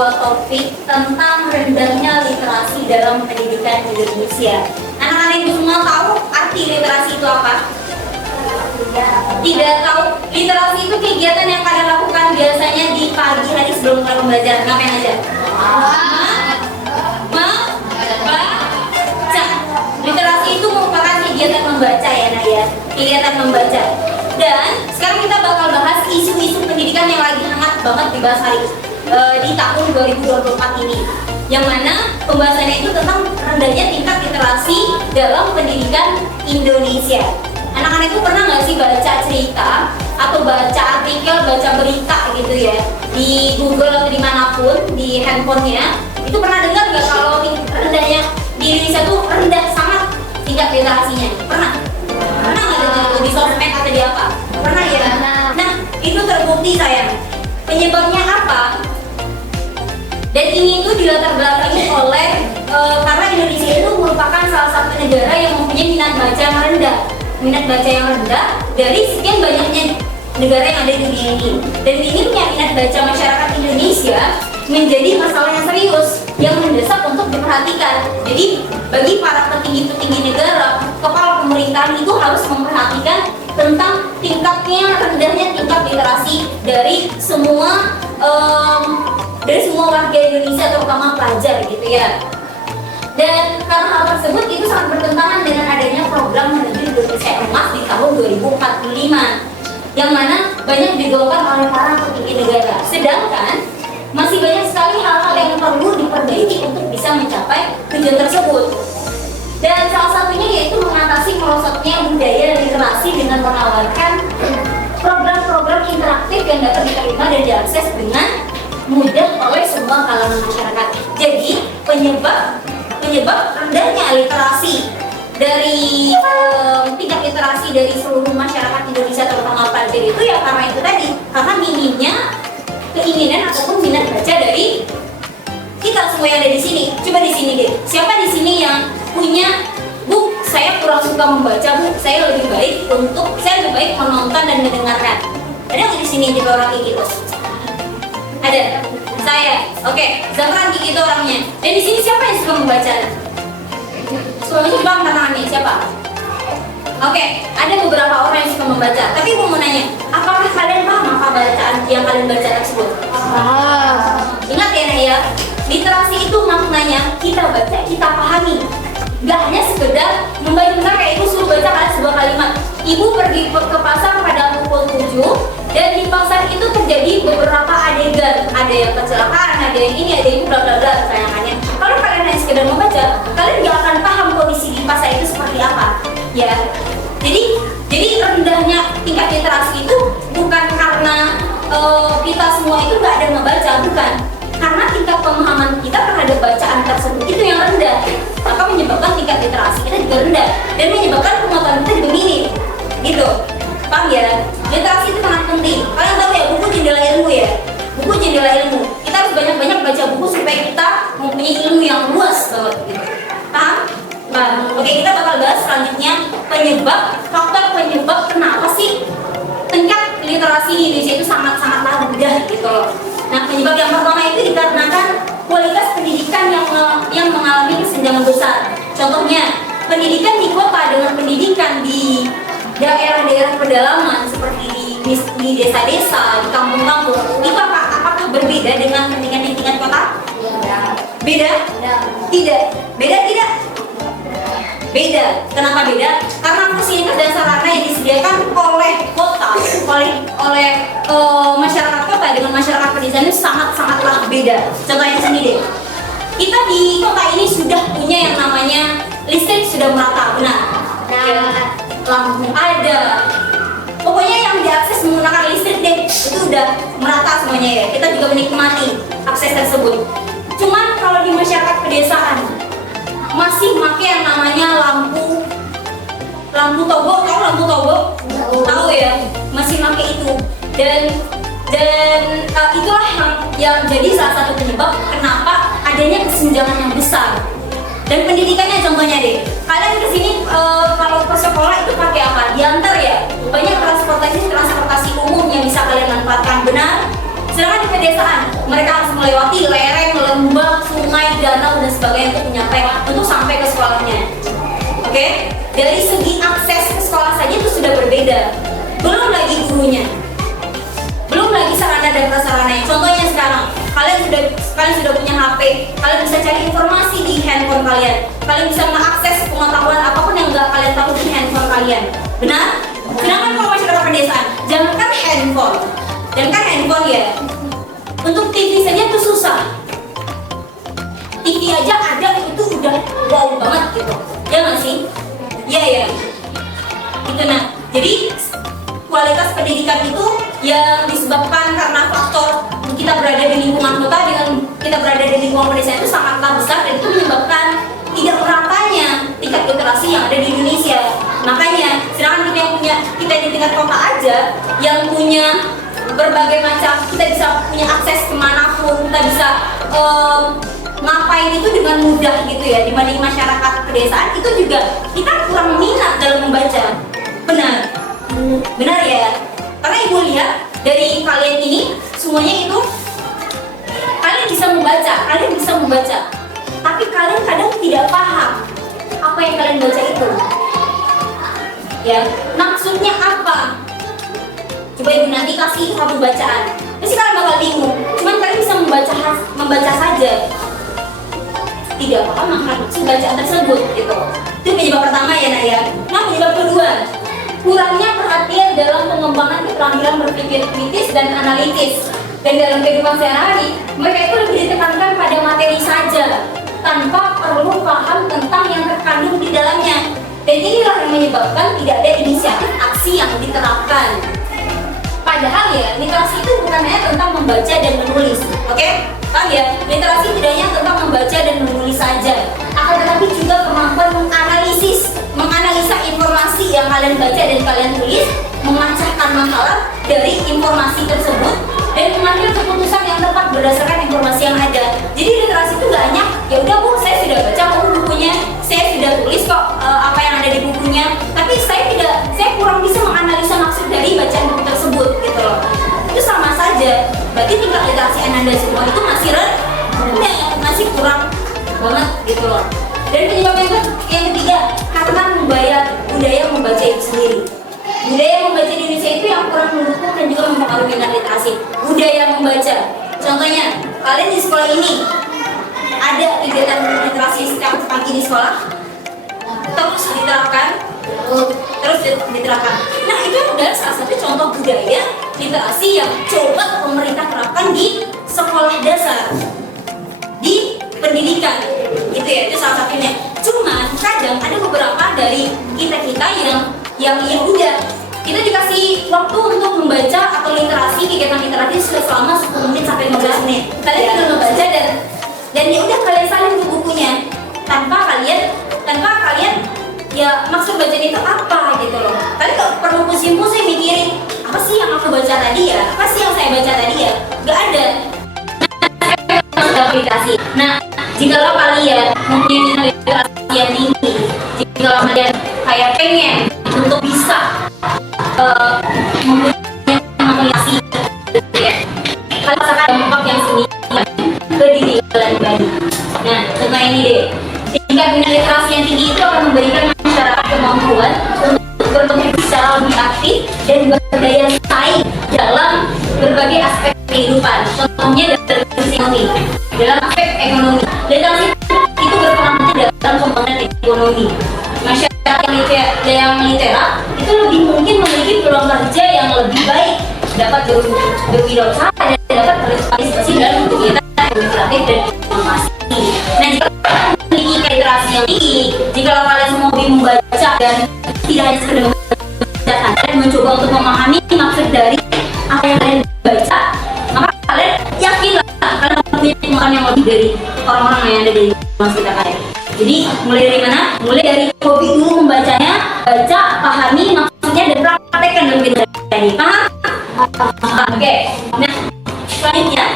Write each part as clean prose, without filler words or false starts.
sebuah topik tentang rendahnya literasi dalam pendidikan Indonesia. Anak-anak ibu semua tahu arti literasi itu apa? Tidak tahu. Literasi itu kegiatan yang kalian lakukan biasanya di pagi hari sebelum kalian belajar. Ngapain aja? Membaca. Literasi itu merupakan kegiatan membaca ya Nak ya. Kegiatan membaca. Dan sekarang kita bakal bahas isu-isu pendidikan yang lagi hangat banget dibahas di tahun 2024 ini. Yang mana pembahasannya itu tentang rendahnya tingkat literasi dalam pendidikan Indonesia. Anak-anak itu pernah nggak sih baca cerita atau baca artikel, baca berita gitu ya di Google atau dimanapun di handphonenya? Itu pernah dengar nggak kalau rendahnya di Indonesia tuh rendah sangat tingkat literasinya? Pernah? Pernah nggak dengar tuh di sosmed atau di apa? Pernah ya? Nah itu terbukti sayang. Penyebabnya apa? Dan ini itu dilatar belakangi oleh karena Indonesia itu merupakan salah satu negara yang mempunyai minat baca yang rendah. Minat baca yang rendah dari sekian banyaknya negara yang ada di dunia ini. Dan minimnya minat baca masyarakat Indonesia menjadi masalah yang serius yang mendesak untuk diperhatikan. Jadi bagi para petinggi-petinggi negara, kepala pemerintahan itu harus memperhatikan tentang rendahnya tingkat literasi dari semua warga Indonesia, terutama pelajar gitu ya. Dan karena hal tersebut itu sangat bertentangan dengan adanya program menuju Indonesia Emas di tahun 2045 yang mana banyak digaungkan oleh para petinggi negara. Sedangkan masih banyak sekali hal-hal yang perlu diperbaiki untuk bisa mencapai tujuan tersebut. Dan salah satunya yaitu mengatasi merosotnya budaya literasi dengan menawarkan program-program interaktif yang dapat diterima dan diakses dengan mudah oleh semua kalangan masyarakat. Jadi penyebab rendahnya literasi dari tingkat literasi dari seluruh masyarakat Indonesia terutama pelajar itu ya karena itu tadi, karena minimnya keinginan ataupun minat baca dari kita semua yang ada di sini. Coba di sini deh, siapa di sini yang punya Bu, saya kurang suka membaca Bu, saya lebih baik menonton dan mendengarkan. Ada nggak di sini juga orang kayak gitu? Ada. Saya. Oke, Zafran kayak gitu orangnya. Dan di sini siapa yang suka membaca? Suka membaca tangannya siapa? Oke, ada beberapa orang yang suka membaca. Tapi aku mau nanya, apakah kalian paham apa bacaan yang kalian baca tersebut? Ingat ya Naya, literasi itu maknanya kita baca, kita pahami. Gak hanya sekedar membaca kayak ibu suruh baca kalian sebuah kalimat. Ibu pergi ke pasar pada pukul 7 dan di pasar itu terjadi beberapa adegan. Ada yang kecelakaan, ada yang ini, ada yang bla bla bla kesayangannya. Kalau kalian hanya sekedar membaca, kalian gak akan paham kondisi di pasar itu seperti apa. Ya. Jadi rendahnya tingkat literasi itu bukan karena kita semua itu gak ada membaca, bukan. Karena tingkat pemahaman kita terhadap bacaan tersebut itu yang rendah, maka menyebabkan tingkat literasi kita juga rendah dan menyebabkan pengetahuan kita juga minim, gitu. Paham ya? Literasi itu sangat penting. Kalian tahu ya, buku jendela ilmu ya. Buku jendela ilmu. Kita harus banyak-banyak baca buku supaya kita mempunyai ilmu yang luas banget, gitu. Paham? Paham. Oke, kita bakal bahas selanjutnya faktor penyebab kenapa sih tingkat literasi di Indonesia itu sangat-sangat rendah, gitu loh. Nah, penyebab yang pertama itu dikarenakan kualitas pendidikan yang mengalami kesenjangan besar. Contohnya, pendidikan di kota dengan pendidikan di daerah-daerah pedalaman seperti di desa-desa, di kampung-kampung, itu apakah berbeda dengan pendidikan di tingkat kota? Beda? Tidak. Beda tidak? Beda. Kenapa beda? Karena fasilitas dan sarana yang disediakan oleh kota, oleh masyarakat kota dengan masyarakat pedesaan itu sangat-sangatlah beda. Contohnya sini deh. Kita di kota ini sudah punya yang namanya listrik sudah merata, benar? Lampu ada. Pokoknya yang diakses menggunakan listrik deh, itu udah merata semuanya ya. Kita juga menikmati akses tersebut. Cuman kalau di masyarakat pedesaan masih pakai yang namanya lampu togo, tahu lampu togo? Tahu ya, masih pakai itu. Dan itulah yang jadi salah satu penyebab kenapa adanya kesenjangan yang besar. Dan pendidikannya contohnya deh, kalian kesini kalau ke sekolah itu pakai apa? Diantar ya, banyak transportasi umum yang bisa kalian manfaatkan, benar? Sedangkan di pedesaan, mereka harus melewati lereng, lembah, sungai, danau dan sebagainya untuk sampai ke sekolahnya. Oke? Dari segi akses ke sekolah saja itu sudah berbeda. Belum lagi gurunya. Belum lagi sarana dan prasarananya. Contohnya sekarang, kalian sudah punya HP, kalian bisa cari informasi di handphone kalian. Kalian bisa mengakses pengetahuan apapun yang nggak kalian tahu di handphone kalian. Benar? Sedangkan kalau masyarakat pedesaan, jangankan handphone ya. Untuk TV saja itu susah. TV aja ada itu udah wow banget gitu. Ya nggak sih? Iya ya. Itu nah. Jadi kualitas pendidikan itu yang disebabkan karena faktor kita berada di lingkungan kota dengan kita berada di lingkungan pedesaan itu sangatlah besar, dan itu menyebabkan tidak meratanya tingkat literasi yang ada di Indonesia. Makanya sedangkan kita di tingkat kota aja yang punya berbagai macam, kita bisa punya akses kemanapun, kita bisa ngapain itu dengan mudah gitu ya, dibanding masyarakat pedesaan itu juga kita kurang minat dalam membaca. Benar ya, karena ibu lihat dari kalian ini semuanya itu kalian bisa membaca, tapi kalian kadang tidak paham apa yang kalian baca itu ya, maksudnya apa. Coba ibu nanti kasih satu bacaan, pasti kalian bakal bingung. Cuman kalian bisa membaca saja, tidak paham maksud bacaan tersebut gitu. Itu penyebab pertama ya nak ya. Nah penyebab kedua, kurangnya perhatian dalam pengembangan keterampilan berpikir kritis dan analitis. Dan dalam kehidupan sehari-hari, mereka itu lebih ditekankan pada materi saja, tanpa perlu paham tentang yang terkandung di dalamnya. Dan inilah yang menyebabkan tidak ada inisiatif aksi yang diterapkan. Padahal ya, literasi itu bukan hanya tentang membaca dan menulis, oke? Paham ya? Literasi tidak hanya tentang membaca dan menulis saja, akan tetapi juga kemampuan menganalisa informasi yang kalian baca dan kalian tulis, memecahkan masalah dari informasi tersebut, dan mengambil keputusan yang tepat berdasarkan informasi yang ada. Jadi literasi itu gak hanya, ya udah bu, saya sudah baca bukunya, saya sudah tulis kok apa yang ada di bukunya, tapi saya kurang bisa menganalisa maksud dari bacaan buku tersebut gitu loh. Itu sama saja, berarti tingkat literasi Anda semua itu masih kurang banget gitu loh. Dan penyebab yang ketiga, karena budaya membaca itu sendiri. Budaya membaca di Indonesia itu yang kurang mendukung dan juga mempengaruhi minat literasi. Budaya membaca, contohnya kalian di sekolah ini ada kegiatan literasi setiap pagi di sekolah, terus diterapkan. Nah itu adalah salah satu contoh budaya literasi yang coba pemerintah terapkan di sekolah dasar, di pendidikan, gitu ya, itu salah satunya. Cuman kadang ada beberapa dari kita yang ya udah kita dikasih waktu untuk membaca atau literasi, kegiatan literasi sudah selama 10 menit sampai 15 menit. Kalian tinggal membaca dan ya udah kalian salin ke bukunya tanpa kalian ya maksud bacaan itu apa gitu loh. Kalian gak perlu pusing-pusing mikirin apa sih yang aku baca tadi ya, apa sih yang saya baca tadi ya, gak ada. Aplikasi. Nah, jikalau kalian mempunyai literasi yang tinggi, jikalau kalian kayak pengen untuk bisa mempunyai aplikasi, ya, kalian rasakan dampak yang signifikan ke diri kalian pribadi. Nah, contoh ini deh, tingkat minat literasi yang tinggi itu akan memberikan masyarakat kemampuan untuk berkontribusi secara lebih aktif dan berdaya saing dalam berbagai aspek kehidupan. Contohnya dari sisi ekonomi. Dalam aspek ekonomi, literasi itu berperan dalam pembangunan ekonomi. Masyarakat yang literat itu lebih mungkin memiliki peluang kerja yang lebih baik, dapat berwirausaha dan dapat berpartisipasi dalam kegiatan administratif dan informasi. Nah, jika memiliki literasi yang tinggi, jika kalian semua hobi membaca dan tidak hanya sekedar membaca, dan mencoba untuk memahami maksud dari apa yang kalian baca, maka kalian yakinlah kalian mempunyai pengetahuan yang lebih dari orang-orang yang ada di lingkungan sekitar kalian. Jadi mulai dari mana? Mulai dari hobi dulu membacanya, baca, pahami maksudnya dan praktekkan dalam kehidupan ini. Paham? Oke. Nah, selanjutnya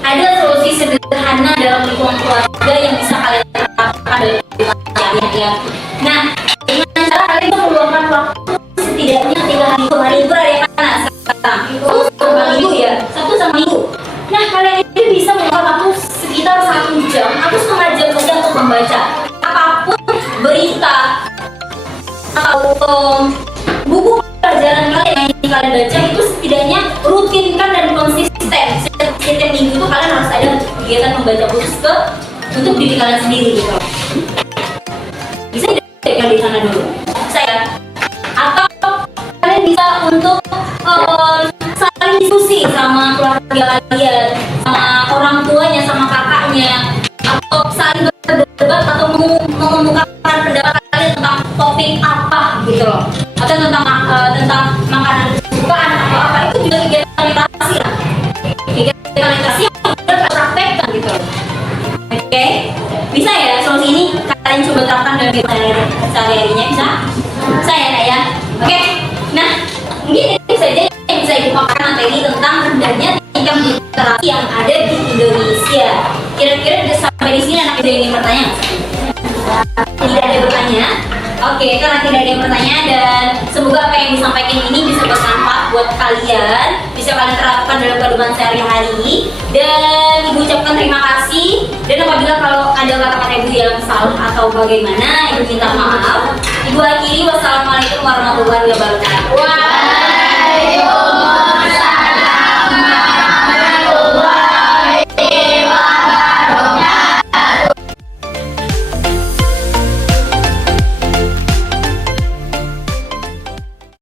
ada solusi sederhana dalam lingkungan keluarga yang bisa kalian terapkan dalam kehidupan sehari-hari. Nah, dengan cara kalian meluangkan waktu setidaknya 3 hari. Hari libur hari mana sekarang? Itu 1 minggu ya. 1 sampai kalian baca itu setidaknya rutinkan dan konsisten. Setiap minggu itu kalian harus ada kegiatan membaca khusus untuk diri kalian sendiri gitu. Bisa deh di sana dulu. Saya atau kalian bisa untuk saling diskusi sama keluarga kalian, sama orang tuanya, sama kakaknya, atau saling berdebat atau mengemukakan pendapat kalian tentang topik apa gitu loh, atau tentang makanan kesukaan atau apa. Itu juga kegiatan literasi lah, kegiatan literasi yang udah praktekkan gitu loh. Oke, bisa ya solusi ini kalian coba terapkan dalam kehidupan sehari-harinya, bisa ya Kak ya. Oke, nah mungkin itu saja yang bisa ibu paparkan materi tentang rendahnya tingkat literasi yang ada di Indonesia. Kira-kira sampai di sini anak ada yang ingin bertanya? Tidak ada pertanyaan? Oke, karena tidak ada yang bertanya dan semoga apa yang disampaikan ini bisa bermanfaat buat kalian, bisa kalian terapkan dalam kehidupan sehari-hari. Dan ibu ucapkan terima kasih. Dan apabila kalau ada kata-kata ibu yang salah atau bagaimana, ibu minta maaf. Ibu akhiri, wassalamualaikum warahmatullahi wabarakatuh.